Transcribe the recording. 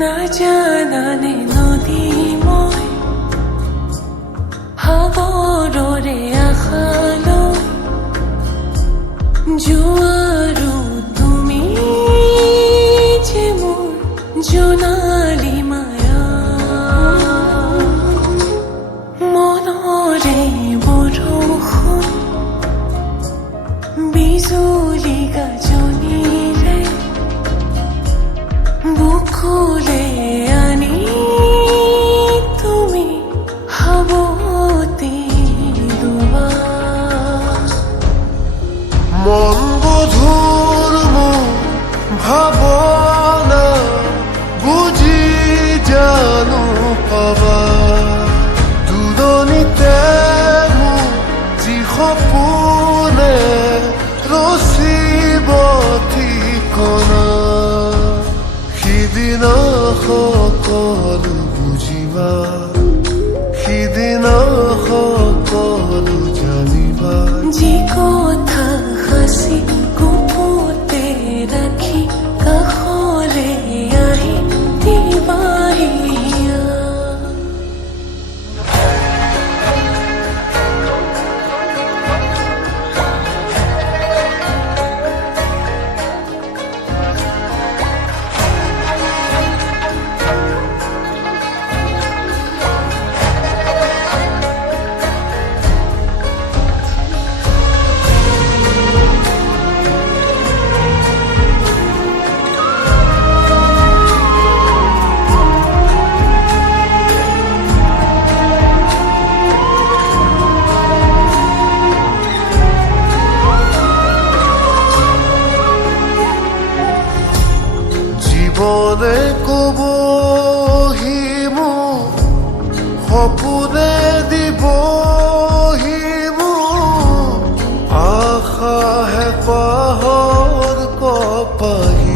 নাজানানে নদী মই সাগৰৰে আশালৈ জোৱাৰো তুমি যে মোৰ জোনালী মায়া মনৰে বৰষুণ বিজুলী গাজনিৰে বুকুলে আনি তুমি হাবতি লোৱা মন বধুৰ মোৰ ভাৱনা বুজি জানো পাবা দুৰণিতে মোৰ যি সপোনে ৰচিব ঠিকনা সিদিনা সকলো বুজিবা সিদিনা সকলো জানিবা যি কথা সাঁচি গুপুতে ৰাখি কাষলে আহি দিবাহিয়া জীৱনে কবহি মোক সপোনে দিবহি মোক আশা হেঁপাহৰ কপাহি